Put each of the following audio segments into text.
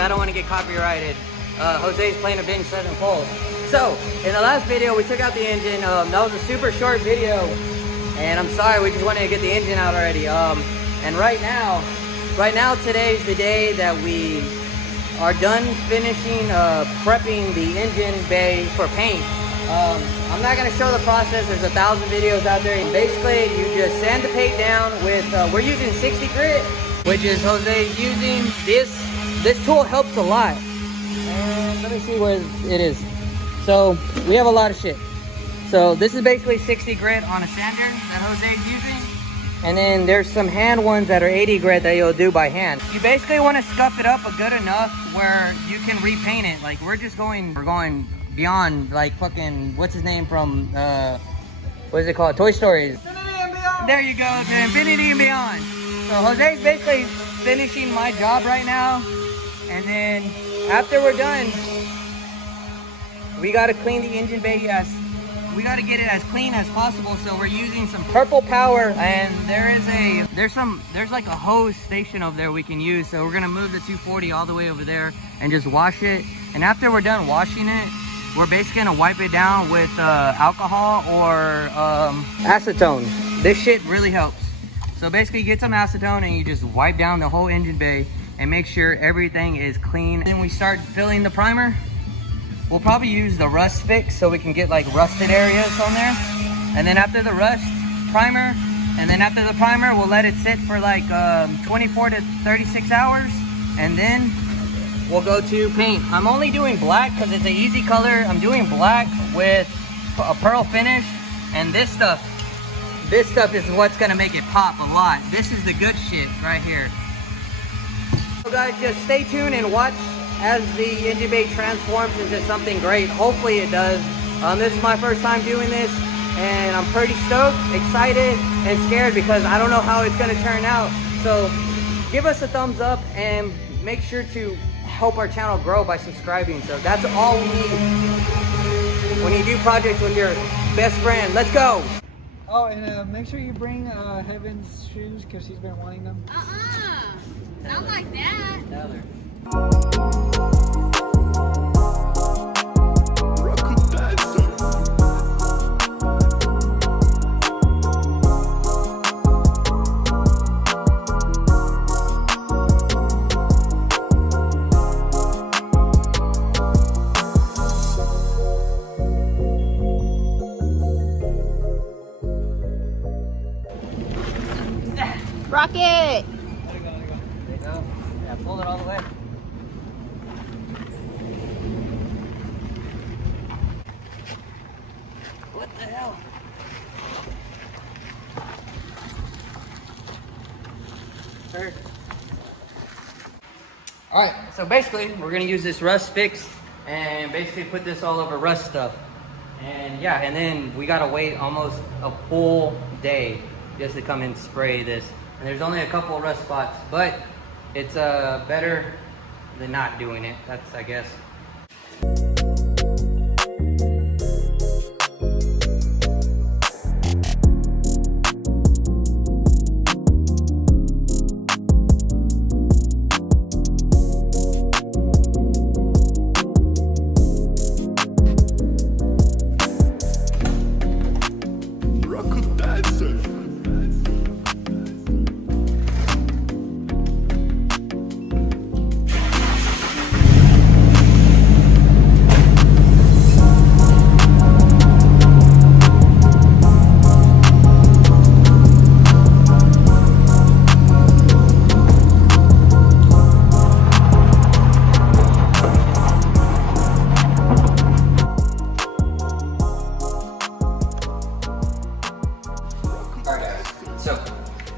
I don't want to get copyrighted. Jose's playing a bench 7 pole. So, in the last video, we took out the engine. That was a super short video. And I'm sorry, we just wanted to get the engine out already. And right now, today's the day that we are done finishing prepping the engine bay for paint. I'm not going to show the process. There's 1,000 videos out there. Basically, you just sand the paint down with, we're using 60 grit, which is Jose's using. This tool helps a lot. And let me see where it is. So we have a lot of shit. So this is basically 60 grit on a sander that Jose's using. And then there's some hand ones that are 80 grit that you'll do by hand. You basically want to scuff it up good enough where you can repaint it. Like we're going beyond, like fucking, what's his name from, what is it called? Toy Story. Infinity and Beyond. There you go, to Infinity and Beyond. So Jose's basically finishing my job right now. And then after we're done, we gotta clean the engine bay. We gotta get it as clean as possible. So we're using some purple power, and there's like a hose station over there we can use. So we're gonna move the 240 all the way over there and just wash it. And after we're done washing it, we're basically gonna wipe it down with alcohol or acetone. This shit really helps. So basically you get some acetone and you just wipe down the whole engine bay and make sure everything is clean. Then we start filling the primer. We'll probably use the rust fix so we can get like rusted areas on there. And then after the rust, primer. And then after the primer, we'll let it sit for like 24 to 36 hours. And then we'll go to paint. I'm only doing black because it's an easy color. I'm doing black with a pearl finish. And this stuff is what's gonna make it pop a lot. This is the good shit right here. So guys, just stay tuned and watch as the engine bay transforms into something great. Hopefully it does. This is my first time doing this, and I'm pretty stoked, excited, and scared because I don't know how it's gonna turn out. So give us a thumbs up and make sure to help our channel grow by subscribing. So that's all we need when you do projects with your best friend. Let's go. Oh, and make sure you bring Heaven's shoes because he's been wanting them. Not like that. Rocket! Yeah, pull it all the way. What the hell? Alright, so basically we're gonna use this rust fix and basically put this all over rust stuff. And yeah, and then we gotta wait almost a full day just to come and spray this. And there's only a couple of rust spots, but it's better than not doing it. That's, I guess.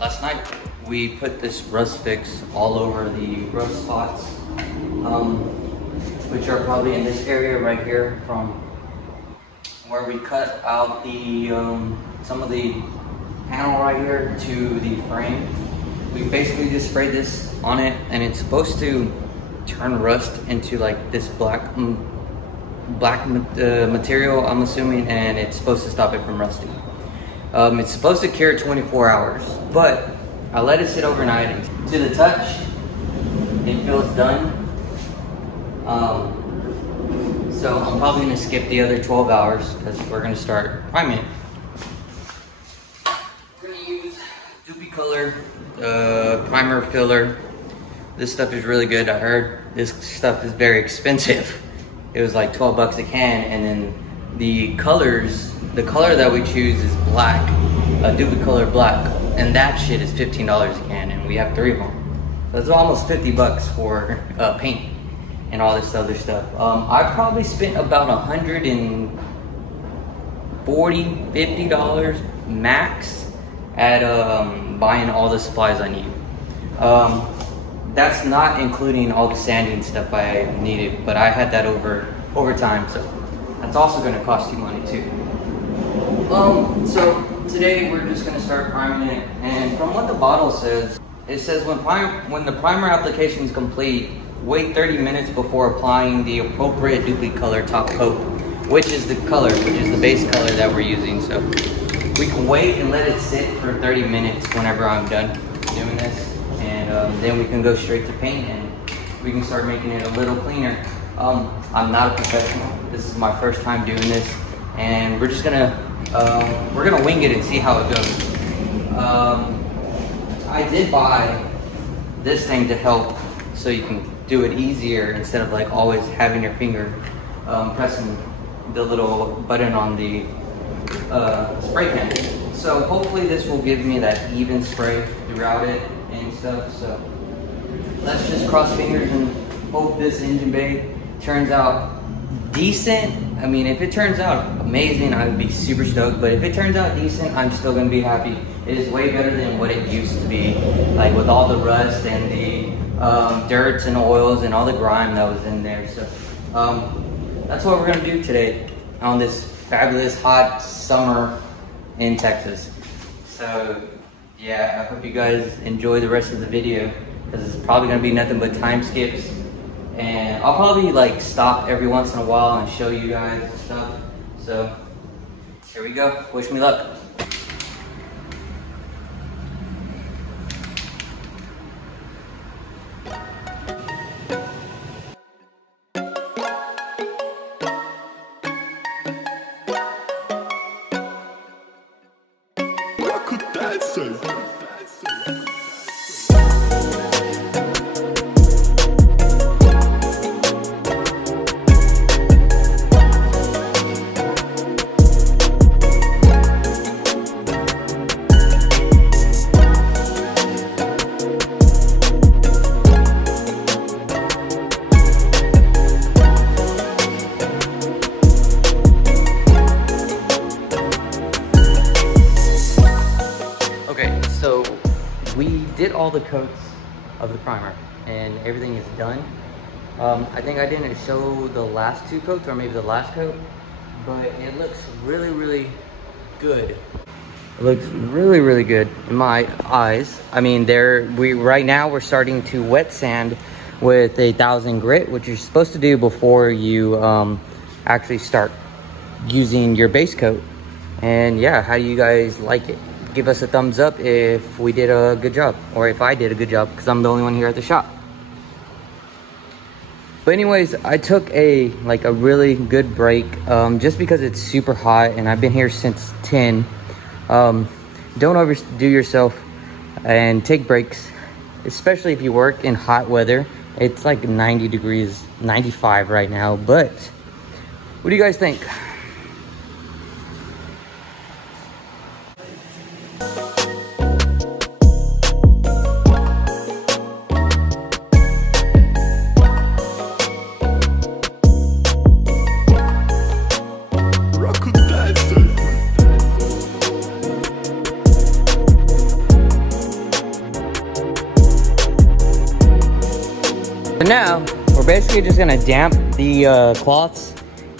Last night we put this rust fix all over the rust spots, which are probably in this area right here from where we cut out the some of the panel right here to the frame. We basically just sprayed this on it, and it's supposed to turn rust into like this black material, I'm assuming, and it's supposed to stop it from rusting. It's supposed to cure 24 hours, but I let it sit overnight. To the touch, it feels done. So I'm probably gonna skip the other 12 hours because we're gonna start priming it. We're gonna use Doopy Color primer filler. This stuff is really good. I heard this stuff is very expensive. It was like 12 bucks a can, and then the color that we choose is black, Doopy Color black, and that shit is $15 a can, and we have 3 of them. So it's almost 50 bucks for paint and all this other stuff. I probably spent about $140, $50 max at buying all the supplies I need. That's not including all the sanding stuff I needed, but I had that over time, so that's also going to cost you money too. So today we're just going to start priming it, and from what the bottle says, it says when the primer application is complete, wait 30 minutes before applying the appropriate Doopy Color top coat, which is the base color that we're using. So we can wait and let it sit for 30 minutes whenever I'm done doing this. And then we can go straight to paint, and we can start making it a little cleaner. I'm not a professional. This is my first time doing this, and we're gonna wing it and see how it goes. I did buy this thing to help, so you can do it easier instead of like always having your finger pressing the little button on the spray can. So hopefully this will give me that even spray throughout it and stuff. So let's just cross fingers and hope this engine bay turns out decent. I mean, if it turns out amazing, I would be super stoked, but if it turns out decent, I'm still gonna be happy. It is way better than what it used to be, like with all the rust and the dirts and oils and all the grime that was in there. So that's what we're gonna do today on this fabulous hot summer in Texas. So yeah, I hope you guys enjoy the rest of the video, because it's probably gonna be nothing but time skips, and I'll probably like stop every once in a while and show you guys stuff. So here we go. Wish me luck. What could that say? So we did all the coats of the primer and everything is done. I think I didn't show the last 2 coats, or maybe the last coat, but it looks really good. It looks really good in my eyes. I mean, right now we're starting to wet sand with 1000 grit, which you're supposed to do before you actually start using your base coat. And yeah, how do you guys like it? Give us a thumbs up if we did a good job, or if I did a good job, because I'm the only one here at the shop. But anyways, I took a really good break just because it's super hot and I've been here since 10. Don't overdo yourself and take breaks, especially if you work in hot weather. It's like 90 degrees, 95 right now, but what do you guys think? So now we're basically just gonna damp the cloths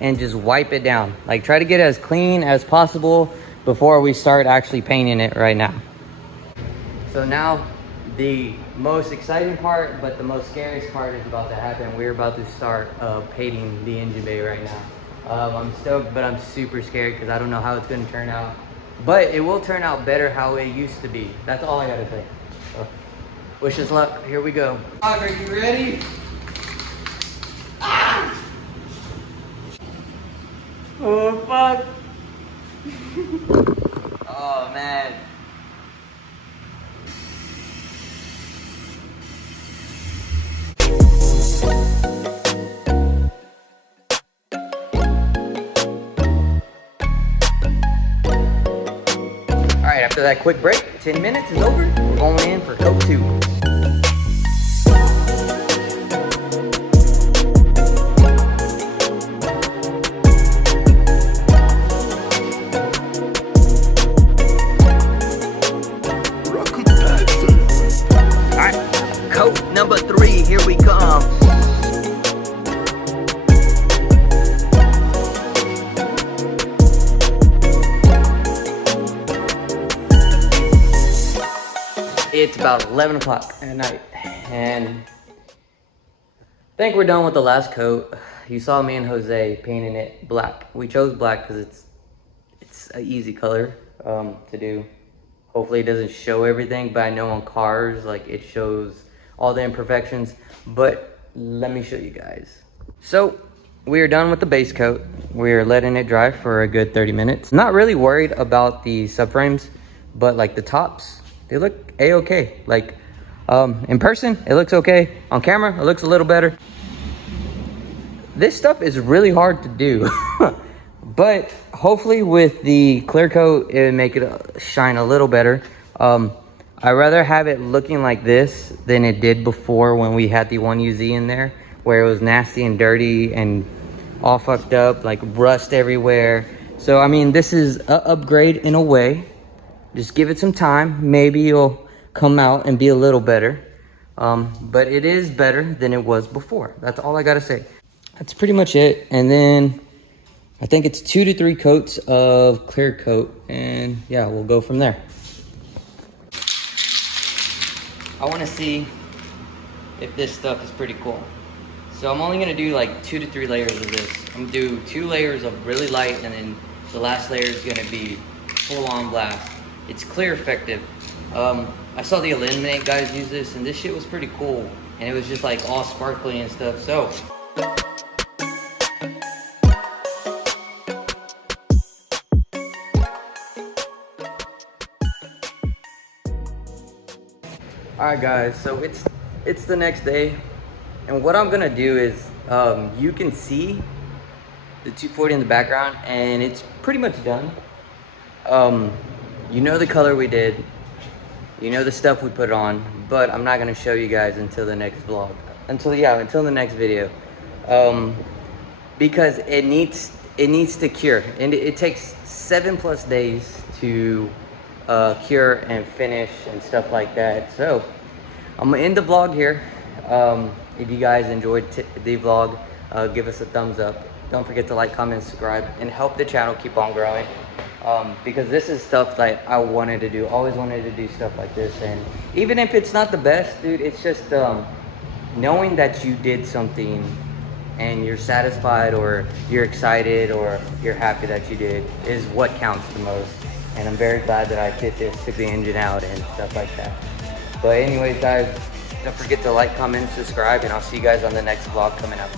and just wipe it down. Like, try to get it as clean as possible before we start actually painting it right now. So now the most exciting part, but the most scariest part is about to happen. We're about to start painting the engine bay right now. I'm stoked, but I'm super scared because I don't know how it's going to turn out. But it will turn out better how it used to be. That's all I got to say. So, wish us luck. Here we go. Are you ready? Ah! Oh, fuck. Oh, man. Alright, after that quick break, 10 minutes is over. We're going in for coat 2. Alright, coat number 3, here we come. It's about 11 o'clock at night, and I think we're done with the last coat. You saw me and Jose painting it black. We chose black because it's an easy color to do. Hopefully it doesn't show everything, but I know on cars, like, it shows all the imperfections. But let me show you guys. So we are done with the base coat. We're letting it dry for a good 30 minutes. Not really worried about the subframes, but like the tops, they look a-okay. Like, in person, it looks okay. On camera, it looks a little better. This stuff is really hard to do. But hopefully with the clear coat, it would make it shine a little better. I'd rather have it looking like this than it did before when we had the 1UZ in there, where it was nasty and dirty and all fucked up, like rust everywhere. So, I mean, this is an upgrade in a way. Just give it some time. Maybe it'll come out and be a little better. But it is better than it was before. That's all I gotta say. That's pretty much it. And then I think it's 2 to 3 coats of clear coat. And yeah, we'll go from there. I wanna see if this stuff is pretty cool. So I'm only gonna do like 2 to 3 layers of this. I'm gonna do 2 layers of really light, and then the last layer is gonna be full on blast. It's clear effective. I saw the Eliminate guys use this, and this shit was pretty cool. And it was just like all sparkly and stuff. So alright guys, so it's the next day, and what I'm gonna do is you can see the 240 in the background, and it's pretty much done. You know the color we did, you know the stuff we put on, but I'm not gonna show you guys until the next vlog, until the next video, because it needs to cure, and it takes 7+ days to cure and finish and stuff like that. So I'm gonna end the vlog here. If you guys enjoyed the vlog, give us a thumbs up. Don't forget to like, comment, subscribe, and help the channel keep on growing. Because this is stuff that I wanted to do, always wanted to do stuff like this. And even if it's not the best, dude, it's just knowing that you did something and you're satisfied, or you're excited, or you're happy that you did, is what counts the most. And I'm very glad that I did this, took the engine out and stuff like that. But anyways guys, don't forget to like, comment, subscribe, and I'll see you guys on the next vlog coming up.